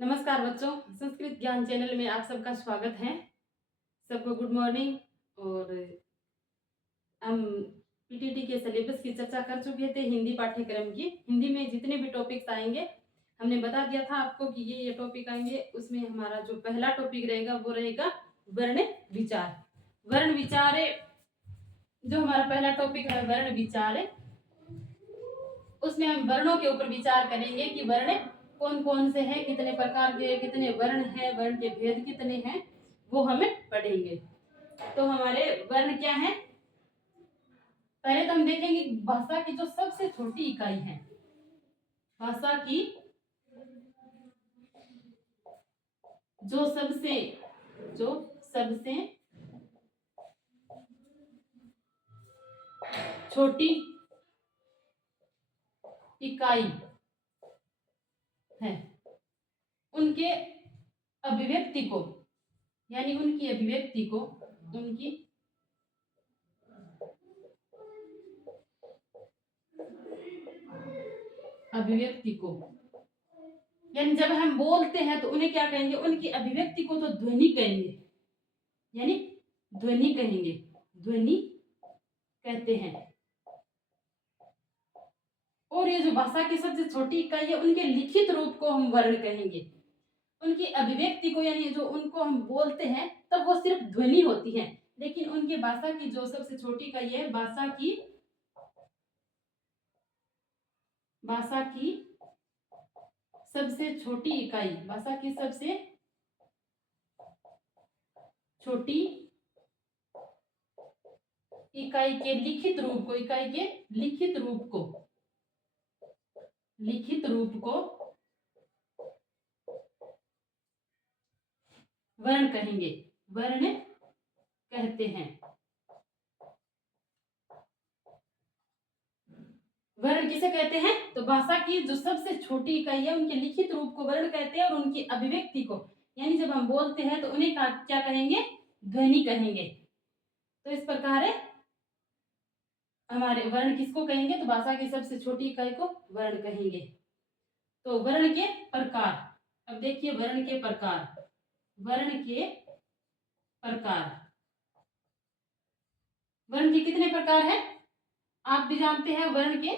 नमस्कार बच्चों, संस्कृत ज्ञान चैनल में आप सबका स्वागत है। सबको गुड मॉर्निंग। और हम पीटीटी के सिलेबस की चर्चा कर चुके थे, हिंदी पाठ्यक्रम की। हिंदी में जितने भी टॉपिक्स आएंगे हमने बता दिया था आपको कि ये टॉपिक आएंगे। उसमें हमारा जो पहला टॉपिक रहेगा वो रहेगा वर्ण विचार। वर्ण विचार जो हमारा पहला टॉपिक है वर्ण विचार, उसमें हम वर्णों के ऊपर विचार करेंगे कि वर्ण कौन कौन से हैं, कितने प्रकार के, कितने वर्ण हैं, वर्ण के भेद कितने हैं, वो हमें पढ़ेंगे। तो हमारे वर्ण क्या है, पहले तो हम देखेंगे भाषा की जो सबसे छोटी इकाई है। भाषा की जो सबसे छोटी इकाई है, उनके अभिव्यक्ति को, यानी उनकी अभिव्यक्ति को, उनकी अभिव्यक्ति को, यानी जब हम बोलते हैं तो उन्हें क्या कहेंगे, उनकी अभिव्यक्ति को तो ध्वनि कहेंगे, यानी ध्वनि कहेंगे, ध्वनि कहते हैं। और ये जो भाषा की सबसे छोटी इकाई है, उनके लिखित रूप को हम वर्ण कहेंगे। उनकी अभिव्यक्ति को, यानी जो उनको हम बोलते हैं तब वो सिर्फ ध्वनि होती है, लेकिन उनके भाषा की जो सबसे छोटी इकाई है, भाषा की सबसे छोटी इकाई, भाषा की सबसे छोटी इकाई के लिखित रूप को, इकाई के लिखित रूप को वर्ण कहेंगे, वर्ण कहते हैं। वर्ण किसे कहते हैं, तो भाषा की जो सबसे छोटी इकाई है उनके लिखित रूप को वर्ण कहते हैं, और उनकी अभिव्यक्ति को, यानी जब हम बोलते हैं तो उन्हें क्या कहेंगे, ध्वनि कहेंगे। तो इस प्रकार हमारे वर्ण किसको कहेंगे, तो भाषा की सबसे छोटी इकाई को वर्ण कहेंगे। तो वर्ण के प्रकार, अब देखिए वर्ण के प्रकार, वर्ण के प्रकार, वर्ण के कितने प्रकार है, आप भी जानते हैं। वर्ण के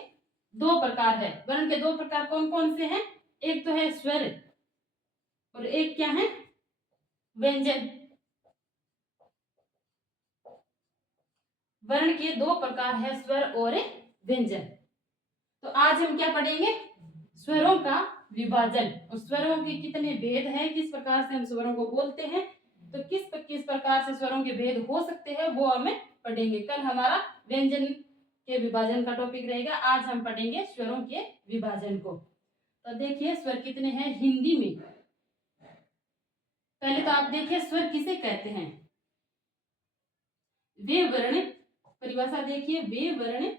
दो प्रकार है। वर्ण के दो प्रकार कौन कौन से हैं, एक तो है स्वर और एक क्या है, व्यंजन। वर्ण के दो प्रकार है, स्वर और व्यंजन। तो आज हम क्या पढ़ेंगे, स्वरों का विभाजन, और स्वरों के कितने भेद हैं, किस प्रकार से हम स्वरों को बोलते हैं, तो किस प्रकार से स्वरों के भेद हो सकते हैं, वो हमें पढ़ेंगे। कल हमारा व्यंजन के विभाजन का टॉपिक रहेगा, आज हम पढ़ेंगे स्वरों के विभाजन को। तो देखिए स्वर कितने हैं हिंदी में। पहले तो आप देखिए स्वर किसे कहते हैं। वे वर्ण, परिभाषा देखिए, वे वर्ण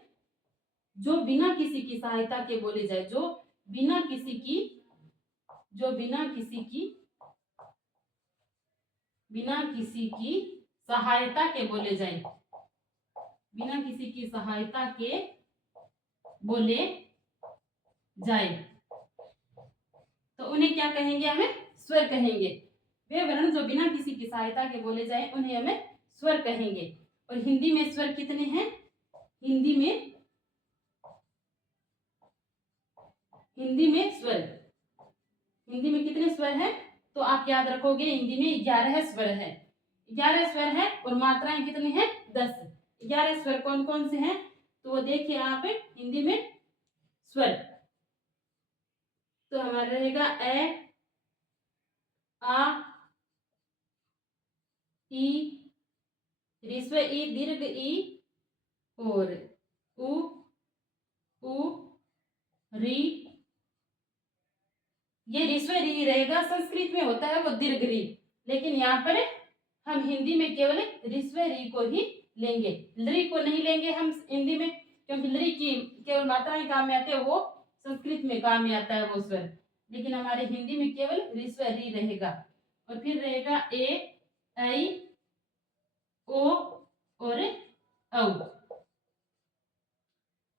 जो बिना किसी की सहायता के बोले जाए, जो बिना किसी की सहायता के बोले जाए, बिना किसी की सहायता के बोले जाए, तो उन्हें क्या कहेंगे, हमें स्वर कहेंगे। वे वर्ण जो बिना किसी की सहायता के बोले जाए उन्हें हमें स्वर कहेंगे। और हिंदी में स्वर कितने हैं, हिंदी में स्वर, हिंदी में कितने स्वर हैं, तो आप याद रखोगे हिंदी में 11 स्वर है, 11 स्वर है। और मात्राएं कितनी हैं, 10। 11 स्वर कौन कौन से हैं, तो वो देखिए आप हिंदी में स्वर, तो हमारा रहेगा ए, आ, ई, ऋस्व ई, दीर्घ ई, और उ, री, ये ऋस्व री रहेगा। संस्कृत में होता है वो दीर्घ री, लेकिन यहाँ पर हम हिंदी में केवल ऋस्व री को ही लेंगे, लरी को नहीं लेंगे हम हिंदी में, क्योंकि लरी की केवल मात्राएं काम में आते हैं, वो संस्कृत में काम में आता है वो स्वर, लेकिन हमारे हिंदी में केवल ऋस्व री रहेगा। और फिर रहेगा ए, आई, ओ और औ।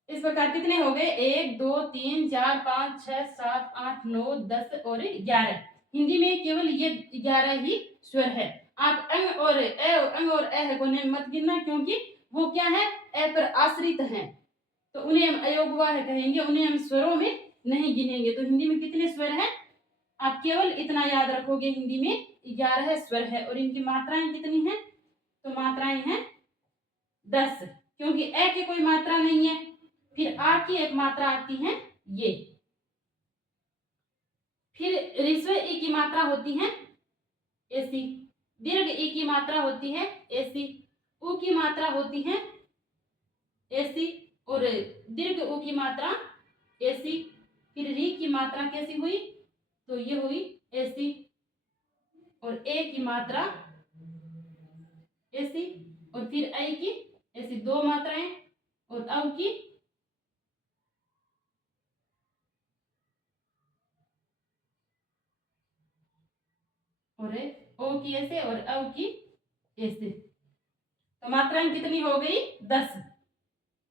इस प्रकार कितने हो गए, 1 2 3 4 5 6 7 8 9 10 और 11। हिंदी में केवल ये 11 ही स्वर है। आप अंग और ए को मत गिनना, क्योंकि वो क्या है, ए पर आश्रित हैं, तो उन्हें हम अयोगवाह कहेंगे, उन्हें हम स्वरों में नहीं गिनेंगे। तो हिंदी में कितने स्वर हैं, आप केवल इतना याद रखोगे, हिंदी में 11 स्वर है। और इनकी मात्राएं कितनी हैं, तो मात्राएं हैं 10, क्योंकि ए की कोई मात्रा नहीं है। फिर आ की एक मात्रा आती है ये। फिर ऋस्व ई की मात्रा होती है ऐसी, दीर्घ ई की मात्रा होती है ऐसी, उ की मात्रा होती है ऐसी, और दीर्घ उ की मात्रा ऐसी। फिर री की मात्रा कैसी हुई, तो ये हुई ऐसी, और ए की मात्रा ऐसी, और फिर ऐ की ऐसी 2 मात्राएं, और औ की और ओ की ऐसे, और औ की ऐसे। तो मात्राएं कितनी हो गई, 10।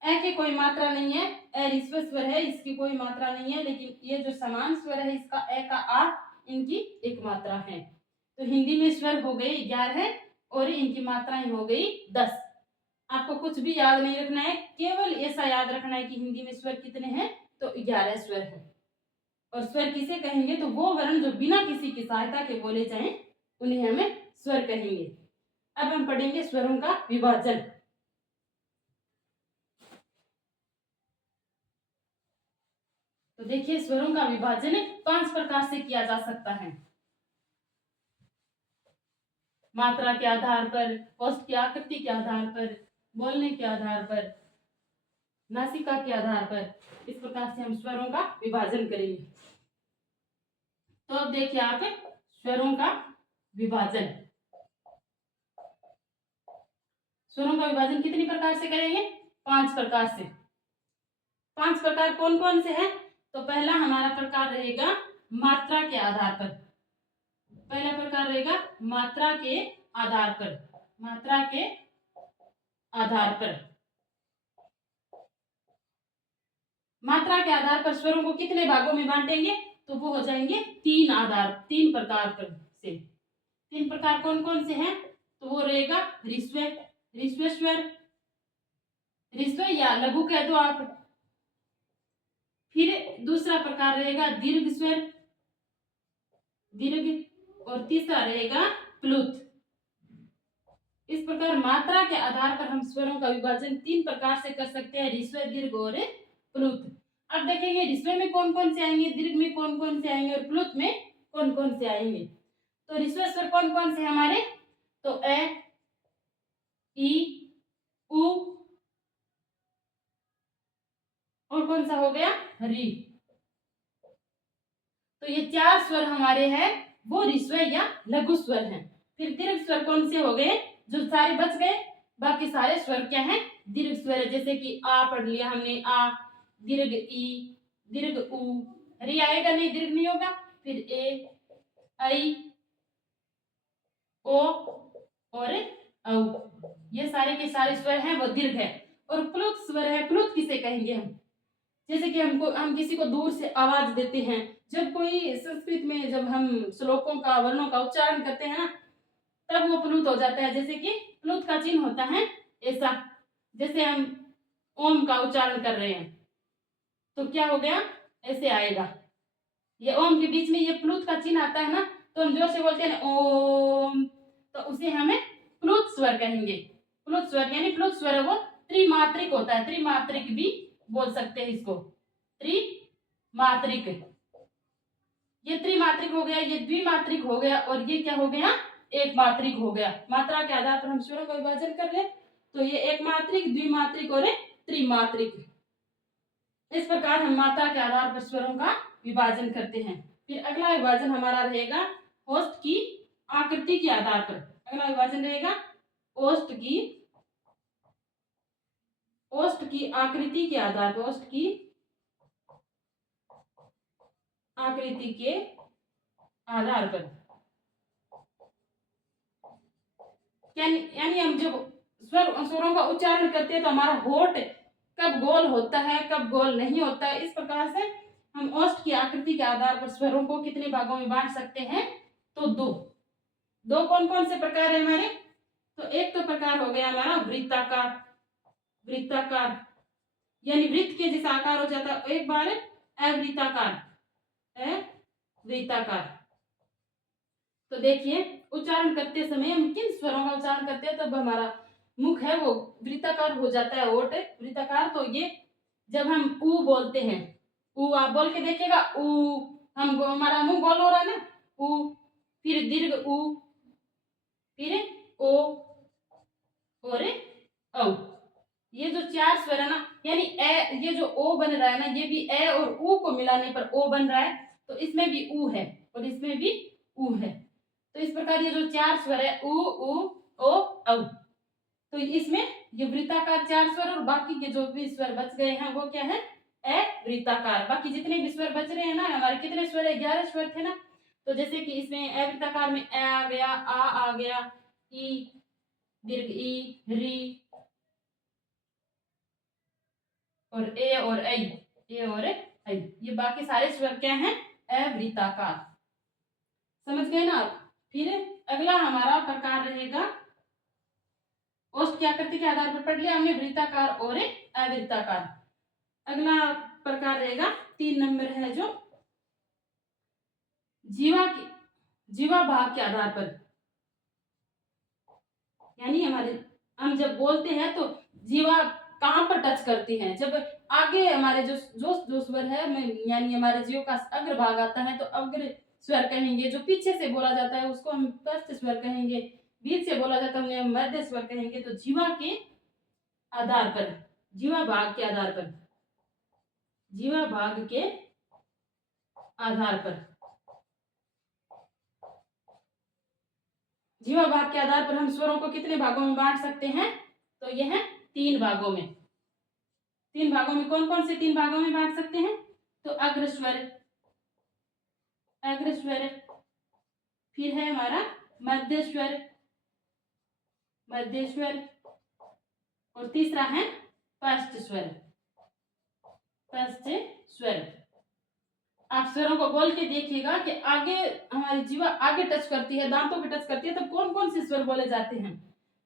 ए की कोई मात्रा नहीं है, ए ऋस्व स्वर है, इसकी कोई मात्रा नहीं है। लेकिन ये जो समान स्वर है, इसका ए का आ, इनकी एक मात्रा है। तो हिंदी में स्वर हो गए 11 और इनकी मात्राएं हो गई 10। आपको कुछ भी याद नहीं रखना है, केवल ऐसा याद रखना है कि हिंदी में स्वर कितने हैं, तो 11 स्वर है। और स्वर किसे कहेंगे, तो वो वर्ण जो बिना किसी की सहायता के बोले जाएं, उन्हें हमें स्वर कहेंगे। अब हम पढ़ेंगे स्वरों का विभाजन। तो देखिए, स्वरों का विभाजन 5 प्रकार से किया जा सकता है। मात्रा के आधार पर, ओष्ठ की आकृति के आधार पर, बोलने के आधार पर, नासिका के आधार पर, इस प्रकार से हम स्वरों का विभाजन करेंगे। तो अब देखिए आप स्वरों का विभाजन। स्वरों का विभाजन कितनी प्रकार से करेंगे, 5 प्रकार से। 5 प्रकार कौन कौन से हैं, तो पहला हमारा प्रकार रहेगा मात्रा के आधार पर। पहला प्रकार रहेगा मात्रा के आधार पर। मात्रा के आधार पर, मात्रा के आधार पर स्वरों को कितने भागों में बांटेंगे, तो वो हो जाएंगे 3 प्रकार पर से। 3 प्रकार कौन कौन से हैं, तो वो रहेगा ऋस्व, ऋस्व स्वर, ऋस्व या लघु कह दो आप। फिर दूसरा प्रकार रहेगा दीर्घ स्वर, दीर्घ, और तीसरा रहेगा प्लुत। इस प्रकार मात्रा के आधार पर हम स्वरों का विभाजन 3 प्रकार से कर सकते हैं, ऋस्व, दीर्घ और प्लुत। अब देखेंगे ऋस्व में कौन कौन से आएंगे, दीर्घ में कौन कौन से आएंगे, और प्लुत में कौन कौन से आएंगे। तो ऋस्व स्वर कौन कौन से हमारे, तो ए, ई, उ, और कौन सा हो गया, री। तो ये 4 स्वर हमारे हैं, वो ऋस्व या लघु स्वर हैं। फिर दीर्घ स्वर कौन से हो गए, जो सारे बच गए, बाकी सारे स्वर क्या हैं, दीर्घ स्वर है। जैसे कि आ पढ़ लिया हमने, आ, दीर्घ ई, दीर्घ उ, री आएगा नहीं, दीर्घ नहीं होगा। फिर ए, आई, ओ और औ, ये सारे के सारे स्वर हैं वो दीर्घ है। और प्लुत स्वर है, प्लुत किसे कहेंगे हम, जैसे कि हम किसी को दूर से आवाज देते हैं। जब कोई संस्कृत में जब हम श्लोकों का, वर्णों का उच्चारण करते हैं ना, तब वो प्लुत हो जाता है। जैसे कि प्लुत का चिन्ह होता है ऐसा, जैसे हम ओम का उच्चारण कर रहे हैं, तो क्या हो गया, ऐसे आएगा। ये ओम के बीच में ये प्लुत का चिन्ह आता है ना, तो हम जोर से बोलते हैं ओम, तो उसे हमें प्लुत स्वर कहेंगे। प्लुत स्वर यानी प्लुत स्वर है वो त्रिमात्रिक होता है, त्रिमात्रिक भी बोल सकते हैं इसको, त्रिमात्रिक। ये त्रिमात्रिक हो गया, ये द्विमात्रिक हो गया, और ये क्या हो गया, एक मात्रिक हो गया। मात्रा के आधार पर हम स्वरों का विभाजन कर ले, तो ये एक मात्रिक, द्विमात्रिक और त्रिमात्रिक। इस प्रकार हम मात्रा के आधार पर स्वरों का विभाजन करते हैं। फिर अगला विभाजन हमारा रहेगा ओष्ठ की आकृति के आधार पर। अगला विभाजन रहेगा ओष्ठ की आकृति के आधार पर, ओष्ठ की आकृति के आधार पर। यानी हम जब स्वरों का उच्चारण करते हैं, तो हमारा होठ कब गोल होता है, कब गोल नहीं होता है, इस प्रकार से हम ओष्ठ की आकृति के आधार पर स्वरों को कितने भागों में बांट सकते हैं? तो दो। दो कौन कौन से प्रकार है हमारे? तो एक तो प्रकार हो गया हमारा वृत्ताकार, वृत्ताकार यानी वृत्त के जैसा आकार हो जाता है। एक बार अवृत्ताकार, अवृत्ताकार। तो देखिए उच्चारण करते समय हम किन स्वरों का उच्चारण करते हैं तब हमारा मुख है वो वृत्ताकार हो जाता है, ओट वृत्ताकार। तो ये जब हम ऊ बोलते हैं, ऊ आप बोल के देखिएगा, ऊ हम हमारा मुंह गोल हो रहा है ना, ऊ, फिर दीर्घ ऊ, फिर ओ और औ। ये जो चार स्वर है ना, यानी ए, ये जो ओ बन रहा है ना, ये भी ए और ऊ को मिलाने पर ओ बन रहा है। तो इसमें भी ऊ है और इसमें भी ऊ है। तो इस प्रकार ये जो चार स्वर है ऊ, ऊ, ओ, औ, तो इसमें ये वृत्ताकार चार स्वर और बाकी के जो भी स्वर बच गए हैं वो क्या है? अवृत्ताकार। बाकी जितने भी स्वर बच रहे हैं ना, हमारे कितने स्वर है? 11 स्वर थे ना। तो जैसे कि इसमें अवृत्ताकार में ए आ गया, आ गया, ई, दीर्घ ई, री और ए और ऐ, ए और ऐ, ये बाकी सारे स्वर क्या हैं? अवृत्ताकार। समझ गए ना आप? फिर अगला हमारा प्रकार रहेगा, ओष्ठ की आकृति के आधार पर पढ़ लिया हमने वृत्ताकार और अवृत्ताकार। अगला प्रकार रहेगा 3 नंबर है जो जीवा भाग के आधार पर, यानी हमारे हम जब बोलते हैं तो जीवा कहाँ पर टच करती है? जब आगे हमारे जो स्वर है यानी हमारे जीव का अग्र भाग आता है तो अग्र स्वर कहेंगे। जो पीछे से बोला जाता है उसको हम पश्च स्वर कहेंगे। बीच से बोला जाता है हम मध्य स्वर कहेंगे। तो जीवा के आधार पर, जीवा भाग के आधार पर, जीवा भाग के आधार पर, जीवा भाग के आधार पर हम स्वरों को कितने भागों में बांट सकते हैं? तो यह 3 भागों में। 3 भागों में कौन कौन से 3 भागों में बांट सकते हैं? तो अग्र स्वर, अग्र स्वर, फिर है हमारा मध्य स्वर, मध्य स्वर, और तीसरा है पश्च स्वर, पश्च स्वर। आप स्वरों को बोल के देखिएगा कि आगे हमारी जीवा आगे टच करती है, दांतों पे टच करती है, तब कौन कौन से स्वर बोले जाते हैं?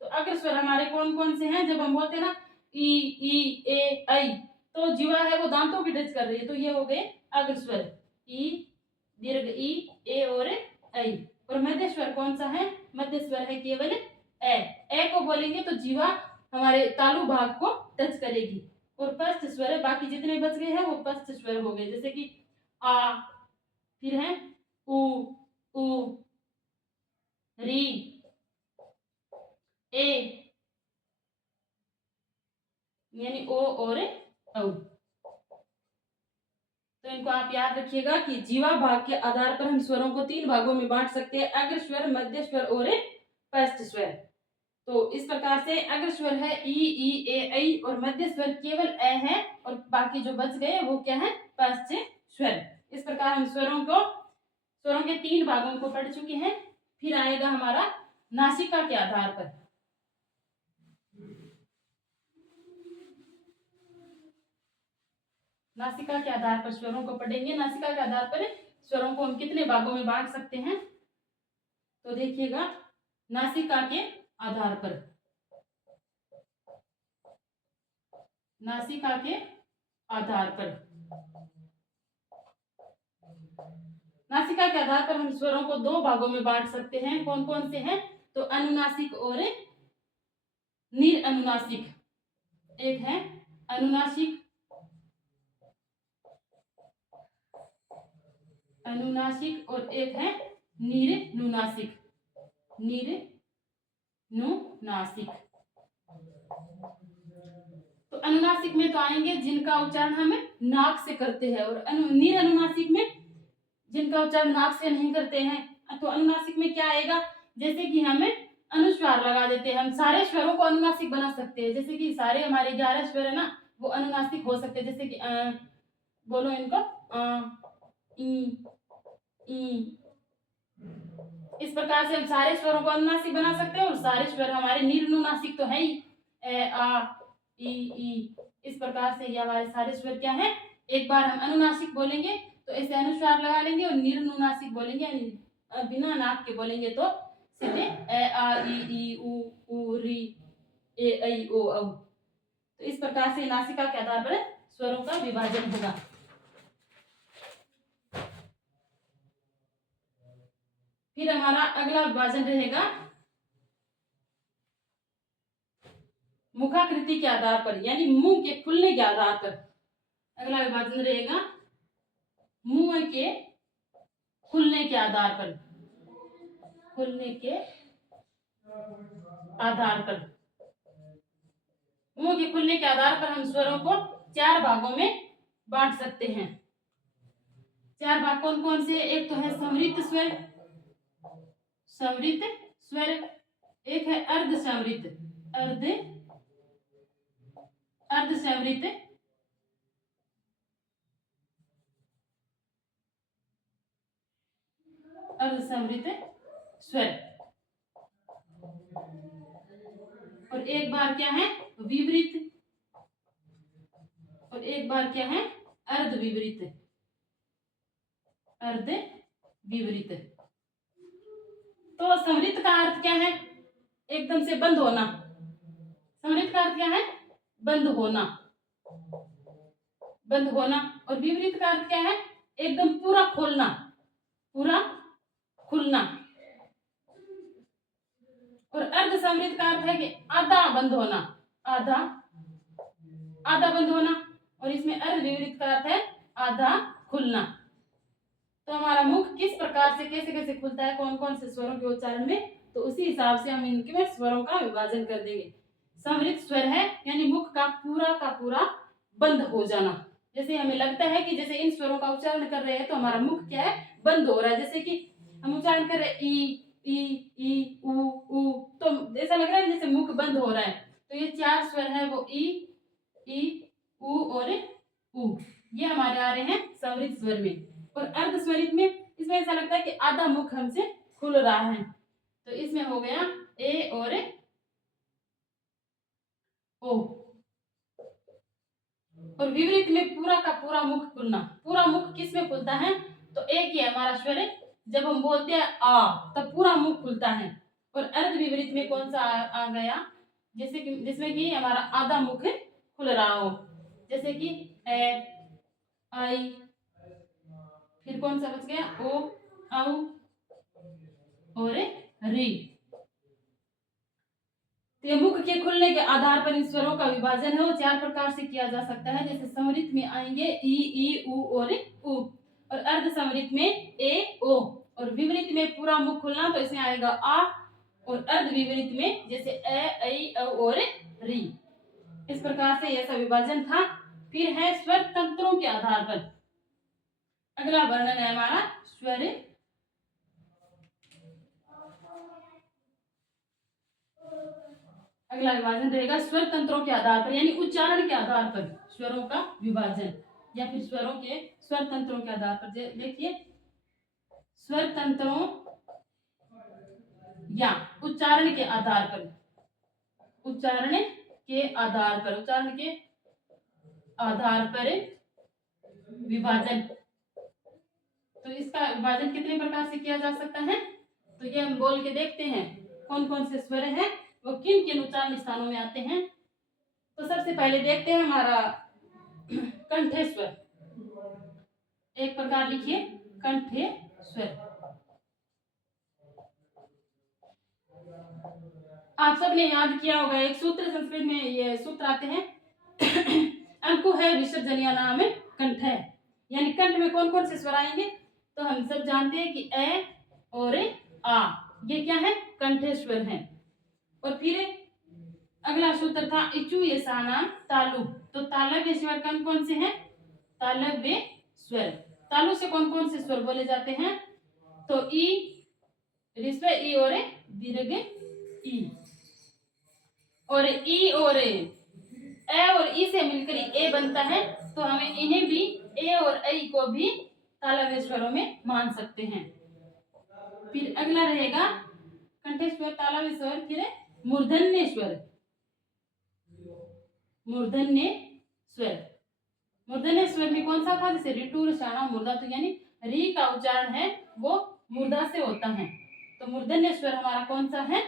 तो अग्र स्वर हमारे कौन कौन से हैं? जब हम बोलते हैं ना ई, ए, ऐ, तो जीवा है वो दांतों पे टच कर रही है, तो ये हो गए अग्र स्वर, ई, दीर्घ ई, ए और ऐ। और मध्य स्वर कौन सा है? मध्य स्वर है केवल ए को बोलेंगे तो जीवा हमारे तालु भाग को टच करेगी। और पश्च स्वर है, बाकी जितने बच गए हैं वो पश्च स्वर हो गए, जैसे कि आ, फिर है उ, री, ए, यानी ओ और औ। तो इनको आप याद रखिएगा कि जीवा भाग के आधार पर हम स्वरों को 3 भागों में बांट सकते हैं, अग्र स्वर, मध्य स्वर और पश्च स्वर। तो इस प्रकार से अग्र स्वर है ई, ए, ऐ, और मध्य स्वर केवल ए है और बाकी जो बच गए वो क्या है? पश्च स्वर। इस प्रकार हम स्वरों के 3 भागों को पढ़ चुके हैं। फिर आएगा हमारा नासिका के आधार पर। नासिका के आधार पर स्वरों को पढ़ेंगे। नासिका के आधार पर स्वरों को हम कितने भागों में बांट सकते हैं? तो देखिएगा, नासिका के आधार पर, नासिका के आधार पर, नासिका के आधार पर हम स्वरों को 2 भागों में बांट सकते हैं। कौन कौन से हैं? तो अनुनासिक और निरअनुनासिक। एक है अनुनासिक, अनुनासिक, और एक है निरनुनासिक, निरनुनासिक। तो अनुनासिक में तो आएंगे जिनका उच्चारण हम नाक से करते हैं, और निरनुनासिक में जिनका उच्चारण नाक से नहीं करते हैं। तो अनुनासिक में क्या आएगा? जैसे कि हमें अनुस्वार लगा देते हैं, हम सारे स्वरों को अनुनासिक बना सकते हैं। जैसे कि सारे हमारे 11 स्वर है ना, वो अनुनासिक हो सकते हैं। जैसे कि बोलो इनको ई, ई। इस प्रकार से हम सारे स्वरों को अनुनासिक बना सकते हैं, और सारे स्वर हमारे निरनुनासिक तो है ही, ए, आ, ई। इस प्रकार से ये हमारे सारे स्वर क्या है? एक बार हम अनुनासिक बोलेंगे तो ऐसे अनुस्वार लगा लेंगे, और निरनुनासिक बोलेंगे यानी बिना नाक के बोलेंगे तो सीधे ए आ ई उ री ए ऐ ओ औ। तो इस प्रकार से नासिका के आधार पर स्वरों का विभाजन होगा। फिर हमारा अगला विभाजन रहेगा मुखाकृति के आधार पर, यानी मुंह के खुलने के आधार पर। अगला विभाजन रहेगा मुंह के खुलने के आधार पर, खुलने के आधार पर। मुंह के खुलने के आधार पर हम स्वरों को 4 भागों में बांट सकते हैं। 4 भाग कौन कौन से? एक तो है समृद्ध स्वर, समृद्ध स्वर, एक है अर्ध समृद्ध, अर्ध समृद्ध, अर्ध समृद्ध स्वर, और एक बार क्या है विवृत, और एक बार क्या है अर्ध विवृत, अर्ध विवृत। तो समृद्ध का अर्थ क्या है? एकदम से बंद होना। समृद्ध का अर्थ क्या है? बंद होना, बंद होना। और विपरीत का अर्थ क्या है? एकदम पूरा खोलना, पूरा खुलना। और अर्ध समृद्ध का अर्थ है कि आधा बंद होना, आधा, आधा बंद होना। और इसमें अर्ध विपरीत का अर्थ है आधा खुलना। तो हमारा मुख किस प्रकार से कैसे कैसे खुलता है, कौन कौन से स्वरों के उच्चारण में, तो उसी हिसाब से हम इनके स्वरों का विभाजन कर देंगे। समृद्ध स्वर है यानी मुख का पूरा बंद हो जाना। जैसे हमें लगता है कि जैसे इन स्वरों का उच्चारण कर रहे हैं तो हमारा मुख क्या है, बंद हो रहा है। जैसे कि हम उच्चारण कर रहे हैं ई उ, तो ऐसा लग रहा है जैसे मुख बंद हो रहा है। तो ये 4 स्वर है वो ई उ और उ, ये हमारे आ रहे हैं समृद्ध स्वर में। और अर्ध स्वरित में इसमें ऐसा लगता है कि आधा मुख हमसे खुल रहा है। तो इसमें हो गया ए और ओ। और विपरीत में पूरा का पूरा मुख खुलना। पूरा मुख किस में खुलता है? तो एक ही हमारा स्वर है, जब हम बोलते हैं आ तब पूरा मुख खुलता है। और अर्ध विपरीत में कौन सा आ गया? जैसे कि जिसमें कि हमारा आधा मुख खुल रहा हो, जैसे कि ए आई, फिर कौन सा बच गया? ओ औ और री। तो मुख के खुलने के आधार पर इन स्वरों का विभाजन है वो 4 प्रकार से किया जा सकता है। जैसे समृद्ध में आएंगे ई उ और उ, और अर्ध समृद्ध में ए ओ, और विपरीत में पूरा मुख खुलना तो इसमें आएगा आ, और अर्ध विपरीत में जैसे ए ऐ औ और री। इस प्रकार से ऐसा विभाजन था। फिर है स्वर तंत्रों के आधार पर। अगला वर्णन है हमारा स्वर, अगला विभाजन रहेगा स्वर तंत्रों के आधार पर, यानी उच्चारण के आधार पर स्वरों का विभाजन, या फिर स्वरों के स्वर तंत्रों के आधार पर। देखिए स्वर तंत्रों या उच्चारण के आधार पर, उच्चारण के आधार पर, उच्चारण के आधार पर विभाजन। तो इसका विभाजन कितने प्रकार से किया जा सकता है? तो ये हम बोल के देखते हैं कौन कौन से स्वर हैं, वो किन किन उच्चारण स्थानों में आते हैं। तो सबसे पहले देखते हैं हमारा कंठे स्वर। एक प्रकार लिखिए कंठे स्वर। आप सबने याद किया होगा एक सूत्र, संस्कृत में ये सूत्र आते हैं अंकु है विसर्जनीय नाम कंठ है, यानी कंठ में कौन कौन से स्वर आएंगे? तो हम सब जानते हैं कि ए और आ, ये क्या है? कंठे स्वर है। और फिर अगला सूत्र था इचु ये साना तालु। तो तालव्य स्वर कौन कौन से हैं? तालव्य स्वर। तालु से कौन कौन से स्वर बोले जाते हैं? तो ई, ऋस्व ई और दीर्घ ई, और ई और ए और ई से मिलकर ए बनता है। तो हमें इन्हें भी, ए और ऐ को भी तालव्य स्वरों में मान सकते हैं। फिर अगला रहेगा कंठे स्वर, तालव्य स्वर। फिर मूर्धन्य स्वर, मूर्धन्य स्वर। मूर्धन्य स्वर में कौन सा था, जैसे ऋतु ऋषाणा मूर्धा, तो यानी री का उच्चारण है वो मूर्धा से होता है। तो मूर्धन्य स्वर हमारा कौन सा है,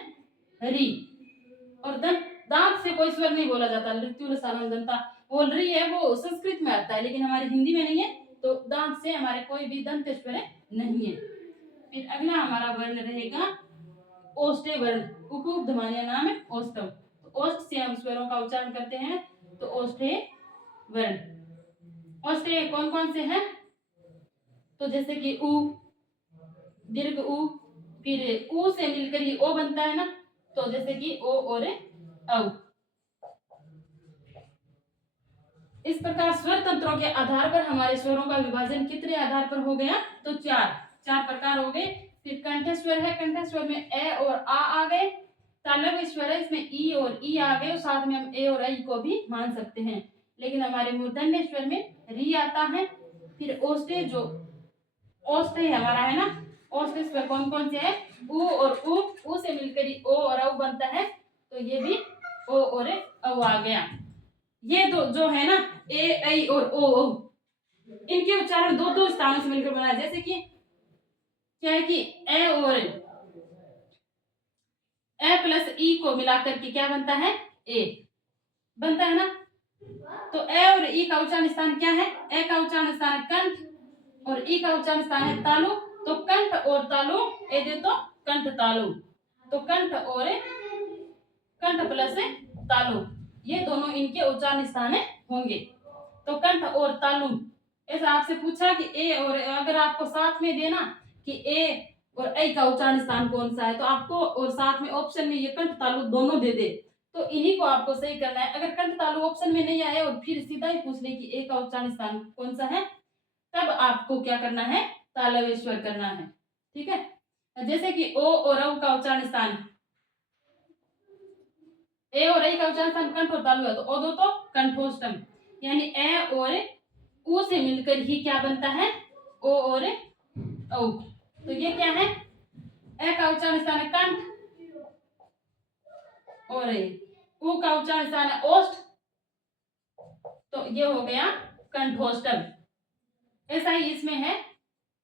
री। और दांत से कोई स्वर नहीं बोला जाता, ऋतु ऋषाणा दंता बोल रही है वो संस्कृत में आता है, लेकिन हमारी हिंदी में नहीं है। तो दांत से हमारे कोई भी दंत स्वर नहीं है। फिर अगला हमारा वर्ण रहेगा ओष्ठे वर्ण, उपउपध्मानीय नाम है ओष्ठम। तो ओष्ठ से हम स्वरों का उच्चारण करते हैं, तो ओष्ठे वर्ण। ओष्ठे कौन कौन से हैं, तो जैसे कि उ, दीर्घ उ, फिर उ से मिलकर ही ओ बनता है ना, तो जैसे कि ओ और औ। इस प्रकार स्वर तंत्रों के आधार पर हमारे स्वरों का विभाजन कितने आधार पर हो गया, तो चार प्रकार हो गए। फिर कंठ स्वर है, कंठ स्वर में ए और आ गए। तालव्य स्वर है, इसमें ई और ई आ गए, और साथ में हम ए और आई को भी मान सकते हैं। लेकिन हमारे मूर्धन्य स्वर में री आता है। फिर ओष्ठे, जो ओष्ठे हमारा है ना, ओष्ठे स्वर कौन कौन से है, उ और उ से मिलकर ही ओ और औ बनता है, तो ये भी ओ और औ आ गया। ये दो जो है ना, ए आई और ओ, इनके उच्चारण दो दो स्थानों से मिलकर बना है। जैसे कि क्या है कि ए और ए प्लस ई को मिलाकर के क्या बनता है, ए बनता है ना। तो ए और ई का उच्चारण स्थान क्या है, ए का उच्चारण स्थान है कंठ और ई का उच्चारण स्थान है तालु। तो कंठ और तालु, ए दे तो कंठ तालु, तो कंठ और कंठ प्लस तालु, ये दोनों इनके उच्चारण स्थान होंगे। तो कंठ और तालु, ऐसा आपसे पूछा कि ए और, अगर आपको साथ में देना कि ए और ऐ का उच्चारण स्थान कौन सा है, तो आपको और साथ में ऑप्शन में ये कंठ तालु दोनों दे दे, तो इन्हीं को आपको सही करना है। अगर कंठ तालु ऑप्शन में नहीं आए और फिर सीधा ही पूछ ले कि ए का उच्चारण स्थान कौन सा है, तब आपको क्या करना है, तालव्य स्वर करना है। ठीक है, जैसे कि ओ और औ का उच्चारण स्थान, ए और ऐ का उच्चारण स्थान कंठ और तालु है, तो ओ दो तो कंठोष्टम, यानी ए और उ से मिलकर ही क्या बनता है, ओ और औ। तो ये क्या है, ए का उच्चारण स्थान है कंठ और उ का उच्चारण स्थान है ओष्ठ, तो ये हो गया कंठोष्टम। ऐसा ही इसमें है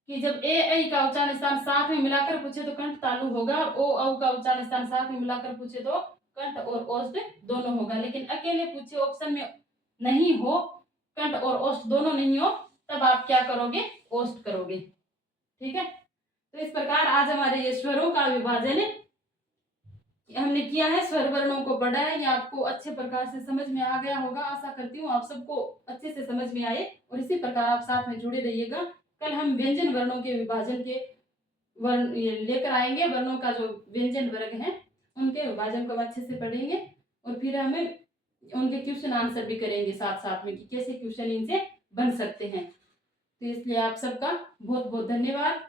कि जब ए ऐ का उच्चारण स्थान साथ में मिलाकर पूछे तो कंठ तालु होगा, और ओ औ का उच्चारण स्थान साथ में मिलाकर पूछे तो कंठ और ओष्ठ दोनों होगा। लेकिन अकेले पूछे ऑप्शन में नहीं हो, कंठ और ओष्ठ दोनों नहीं हो, तब आप क्या करोगे, ओष्ठ करोगे। ठीक है, तो इस प्रकार आज हमारे ये स्वरों का विभाजन हमने किया है, स्वर वर्णों को पढ़ा है। ये आपको अच्छे प्रकार से समझ में आ गया होगा, आशा करती हूँ आप सबको अच्छे से समझ में आए, और इसी प्रकार आप साथ में जुड़े रहिएगा। कल हम व्यंजन वर्णों के विभाजन के वर्ण लेकर आएंगे, वर्णों का जो व्यंजन वर्ग है उनके विभाजन को अच्छे से पढ़ेंगे, और फिर हमें उनके क्वेश्चन आंसर भी करेंगे साथ साथ में कि कैसे क्वेश्चन इनसे बन सकते हैं। तो इसलिए आप सबका बहुत बहुत धन्यवाद।